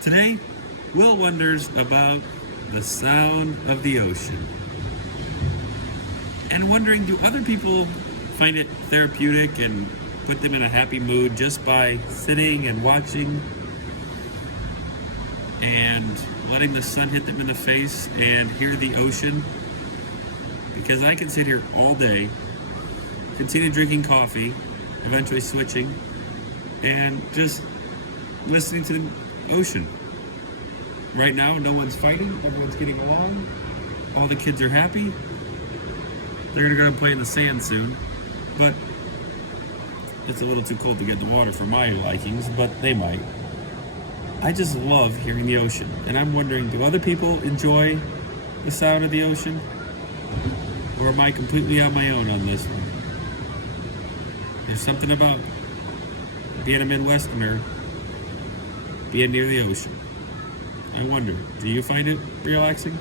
Today, Will wonders about the sound of the ocean. And wondering, do other people find it therapeutic and put them in a happy mood just by sitting and watching and letting the sun hit them in the face and hear the ocean? Because I can sit here all day, continue drinking coffee, eventually switching, and just listening to the ocean. Right now, no one's fighting, everyone's getting along, all the kids are happy. They're gonna go play in the sand soon, but it's a little too cold to get in the water for my likings, but they might. I just love hearing the ocean, and I'm wondering, do other people enjoy the sound of the ocean? Or am I completely on my own on this one? There's something about being a Midwesterner, being near the ocean. I wonder, do you find it relaxing?